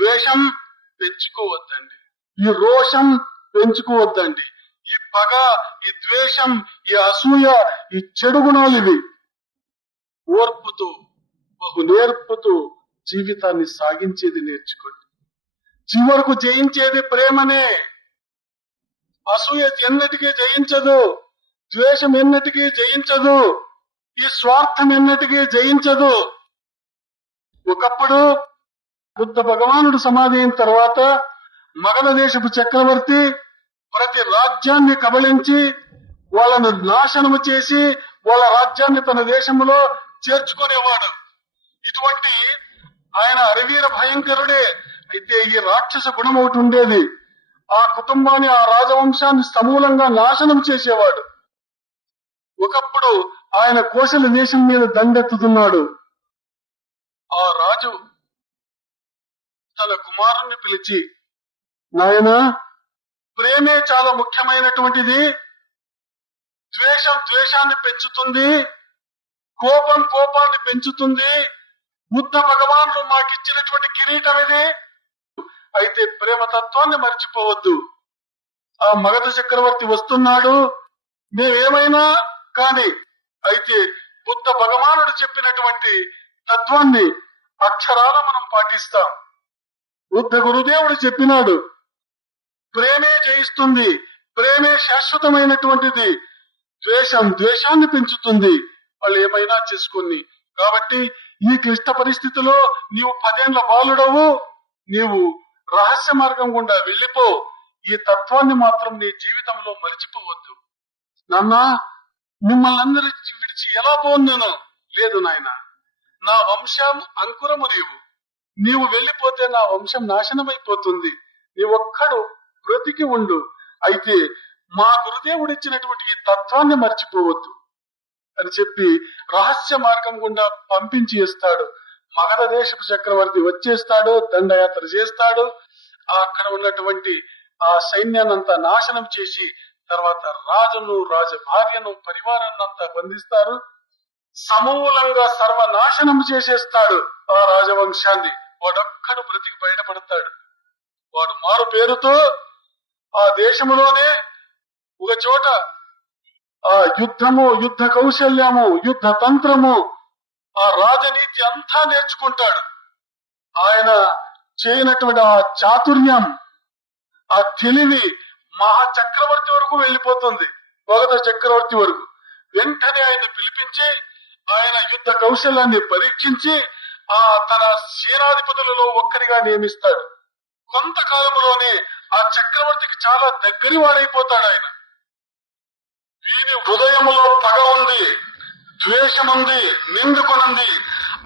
ద్వేషం పెంచుకోవద్దండి. ఈ రోషం పెంచుకోవద్దండి. ఈ పగ ఈ ద్వేషం ఈ అసూయ ఈ చెడు గుణాలు ఇవి ఓర్పుతో బహు నేర్పుతూ జీవితాన్ని సాగించేది నేర్చుకోండి. చివరకు జయించేది ప్రేమనే. అసూయ ఎన్నటికీ జయించదు ద్వేషం ఎన్నటికీ జయించదు ఈ స్వార్థం ఎన్నటికీ జయించదు. ఒకప్పుడు బుద్ధ భగవానుడు సమాధి అయిన తర్వాత మగధ దేశపు చక్రవర్తి ప్రతి రాజ్యాన్ని కబళించి వాళ్ళను నాశనము చేసి వాళ్ళ రాజ్యాన్ని తన దేశంలో చేర్చుకునేవాడు. ఇటువంటి ఆయన అరవీర భయంకరుడే. అయితే ఈ రాక్షస గుణం ఒకటి ఉండేది. ఆ కుటుంబాన్ని ఆ రాజవంశాన్ని సమూలంగా నాశనం చేసేవాడు. ఒకప్పుడు ఆయన కోశల దేశం మీద దండెత్తుతున్నాడు. ఆ రాజు తన కుమారుణ్ణి పిలిచి నాయన ప్రేమే చాలా ముఖ్యమైనటువంటిది. ద్వేషం ద్వేషాన్ని పెంచుతుంది. కోపం కోపాన్ని పెంచుతుంది. బుద్ధ భగవానులు మాకు ఇచ్చినటువంటి కిరీటం ఇది. అయితే ప్రేమ తత్వాన్ని మర్చిపోవద్దు. ఆ మగధ చక్రవర్తి వస్తున్నాడు. మేమేమైనా కాని అయితే బుద్ధ భగవానుడు చెప్పినటువంటి తత్వాన్ని అక్షరాల మనం పాటిస్తాం. బుద్ధ గురుదేవుడు చెప్పినాడు. ప్రేమే జయిస్తుంది. ప్రేమే శాశ్వతమైనటువంటిది. ద్వేషం ద్వేషాన్ని పెంచుతుంది. వాళ్ళు ఏమైనా చేసుకుని. కాబట్టి ఈ క్లిష్ట పరిస్థితిలో నీవు పదేళ్ళ బాలుడవు. నీవు రహస్య మార్గం గుండా వెళ్ళిపో. ఈ తత్వాన్ని మాత్రం నీ జీవితంలో మరిచిపోవద్దు. నాన్న మిమ్మల్ని అందరి విడిచి ఎలా పోను లేదు నాయన. నా వంశం అంకురము నీవు. నీవు వెళ్ళిపోతే నా వంశం నాశనమైపోతుంది. నీ ఒక్కడు బ్రతికి ఉండు. అయితే మా గురుదేవుడు ఇచ్చినటువంటి ఈ తత్వాన్ని మర్చిపోవద్దు అని చెప్పి రహస్య మార్గం గుండా పంపించి ఇస్తాడు మగధ దేశపు చక్రవర్తి వచ్చేస్తాడు దండయాత్ర చేస్తాడు. అక్కడ ఉన్నటువంటి ఆ సైన్యాన్నంతా నాశనం చేసి తర్వాత రాజును రాజ భార్యను పరివారాన్నంతా బంధిస్తారు. సమూలంగా సర్వనాశనం చేసేస్తాడు ఆ రాజవంశాన్ని. వాడొక్కడు బ్రతికి బయటపడతాడు. వాడు మారు పేరుతో ఆ దేశములోనే ఒక చోట ఆ యుద్ధము యుద్ధ కౌశల్యము యుద్ధ తంత్రము ఆ రాజనీతి అంతా నేర్చుకుంటాడు. ఆయన చేయనటువంటి ఆ చాతుర్యం ఆ తెలివి మహా చక్రవర్తి వరకు వెళ్ళిపోతుంది. మొదట చక్రవర్తి వరకు. వెంటనే ఆయన పిలిపించి ఆయన యుద్ధ కౌశల్యాన్ని పరీక్షించి ఆ తన సేనాధిపతులలో ఒక్కరిగా నియమిస్తాడు. కొంతకాలంలోనే ఆ చక్రవర్తికి చాలా దగ్గరి వాడైపోతాడు ఆయన. వీని హృదయంలో పగ ఉంది ద్వేషముంది నిందుకునుంది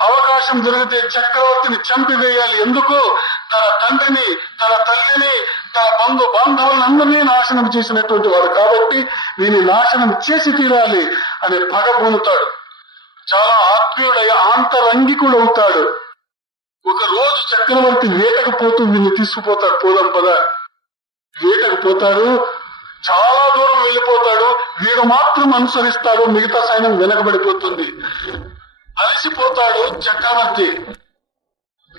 అవకాశం దొరికితే చక్రవర్తిని చంపివేయాలి. ఎందుకు? తన తండ్రిని తన తల్లిని తన బంధు బాంధవులందరినీ నాశనం చేసినటువంటి వాడు కాబట్టి వీని నాశనం చేసి తీరాలి అని పగ పొందుతాడు చాలా ఆత్మీయుడై ఆంతరంగికుడు అవుతాడు ఒక రోజు చక్రవర్తి వేటకు పోతూ వీళ్ళు తీసుకుపోతాడు. పోదాం పద. వేటకు పోతాడు. చాలా దూరం వెళ్ళిపోతాడు. వీడు మాత్రం అనుసరిస్తాడు. మిగతా సైన్యం వెనకబడిపోతుంది. అలసిపోతాడు చక్రవర్తి.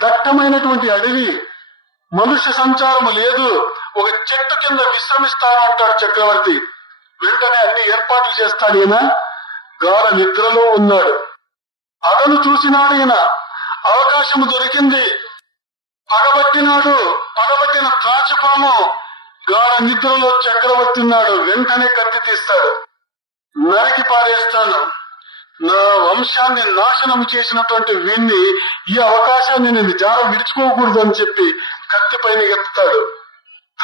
దట్టమైనటువంటి అడవి. మనుష్య సంచారం లేదు. ఒక చెట్టు కింద విశ్రమిస్తాను అంటాడు చక్రవర్తి. వెంటనే అన్ని ఏర్పాట్లు చేస్తాడు ఈయన. గాఢ నిద్రలో ఉన్నాడు. అతను చూసినాడు ఈయన. అవకాశం దొరికింది. పగబట్టినాడు. పగబట్టిన త్రాచుపాము గాఢ నిద్రలో చక్రవర్తి ఉన్నాడు వెంటనే కత్తి తీస్తాడు. నరికి పారేస్తాను. నా వంశాన్ని నాశనం చేసినటువంటి వీణ్ణి ఈ అవకాశాన్ని నేను జార విడుచుకోకూడదు అని చెప్పి కత్తి పైన ఎత్తుతాడు.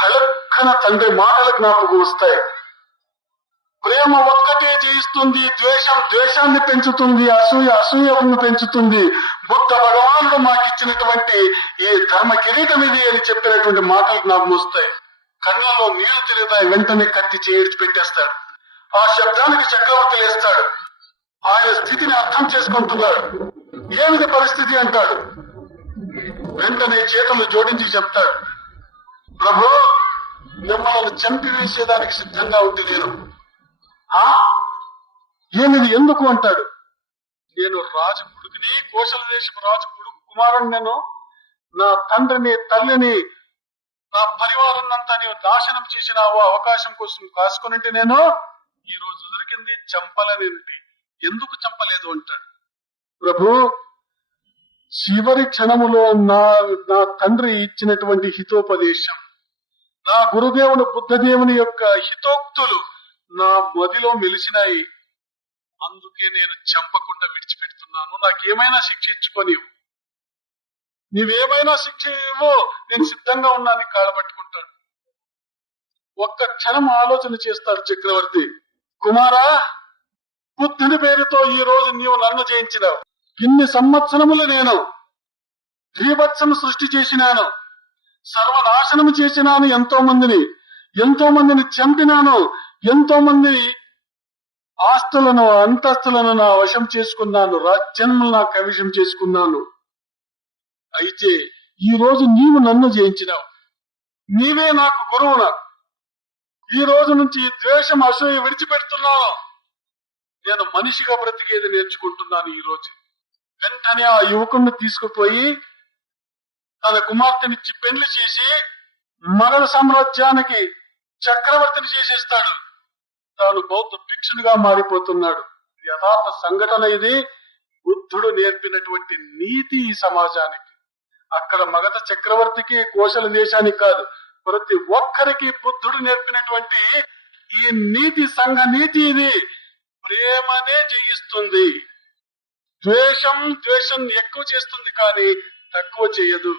కలక్కన తండ్రి మాటలు జ్ఞాపకం వస్తాయి. ప్రేమ ఒక్కటే జయిస్తుంది ద్వేషం ద్వేషాన్ని పెంచుతుంది అసూయ అసూయను పెంచుతుంది. బుద్ధ భగవానుడు మాకు ఇచ్చినటువంటి ఈ ధర్మ కిరీటం ఇది అని చెప్పినటువంటి మాటలు జ్ఞాపకం వస్తాయి కళ్ళలో నీళ్ళు తిరుగుతాయి వెంటనే కత్తి చేర్చి పెట్టేస్తాడు. ఆ శబ్దానికి చక్రవర్తి లేస్తాడు. ఆయన స్థితిని అర్థం చేసుకుంటున్నాడు. ఏమిటి పరిస్థితి అంటాడు? వెంటనే చేతులు జోడించి చెప్తాడు. ప్రభు మిమ్మల్ని చంపివేసేదానికి సిద్ధంగా ఉంది నేను ఆ? ఏమిది ఎందుకు అంటాడు? నేను రాజు కొడుకుని కోశల దేశపు రాజు కొడుకు కుమారుడు నేను. నా తండ్రిని తల్లిని నా పరివారాన్నంతా నీవు నాశనం చేసిన అవకాశం కోసం కాసుకునింటే నేను ఈ రోజు దొరికింది చంపలనేంటి ఎందుకు చంపలేదు అంటాడు? ప్రభు చివరి క్షణములో నా నా తండ్రి ఇచ్చినటువంటి హితోపదేశం నా గురుదేవుని బుద్ధదేవుని యొక్క హితోక్తులు నా మదిలో మెలిసినాయి అందుకే నేను చంపకుండా విడిచిపెడుతున్నాను. నాకేమైనా శిక్ష ఇచ్చుకొని నీవేమైనా శిక్ష ఇవ్వో నేను సిద్ధంగా ఉన్నాను కాళ్ళబట్టుకుంటాడు ఒక్క క్షణం ఆలోచన చేస్తాడు చక్రవర్తి. కుమారా బుద్ధుని పేరుతో ఈ రోజు నీవు నన్ను జయించినావు. ఇన్ని సంవత్సరములు నేను భీభత్సము సృష్టి చేసినాను. సర్వనాశనము చేసినాను ఎంతో మందిని ఎంతో మందిని చంపినాను. ఎంతో మంది ఆస్తులను అంతస్తులను నా వశం చేసుకున్నాను. రాజ్యములు నా కవిషం చేసుకున్నాను. అయితే ఈ రోజు నీవు నన్ను జయించినావు. నీవే నాకు గురువున. ఈ రోజు నుంచి ద్వేషం అసూయ విడిచిపెడుతున్నాను నేను మనిషిగా బ్రతికేది నేర్చుకుంటున్నాను ఈ రోజు వెంటనే ఆ యువకుడిని తీసుకుపోయి తన కుమార్తెనిచ్చి పెళ్ళి చేసి మరణ సామ్రాజ్యానికి చక్రవర్తిని చేసేస్తాడు. తాను బౌద్ధ భిక్షునిగా మారిపోతున్నాడు. యథార్థ సంఘటన ఇది. బుద్ధుడు నేర్పినటువంటి నీతి ఈ సమాజానికి. అక్కడ మగధ చక్రవర్తికి కోశల దేశానికి కాదు ప్రతి ఒక్కరికి బుద్ధుడు నేర్పినటువంటి ఈ నీతి సంఘ నీతి ఇది. ప్రేమనే జయిస్తుంది. ద్వేషం ద్వేషం ఎక్కువ చేస్తుంది కానీ తక్కువ చేయదు.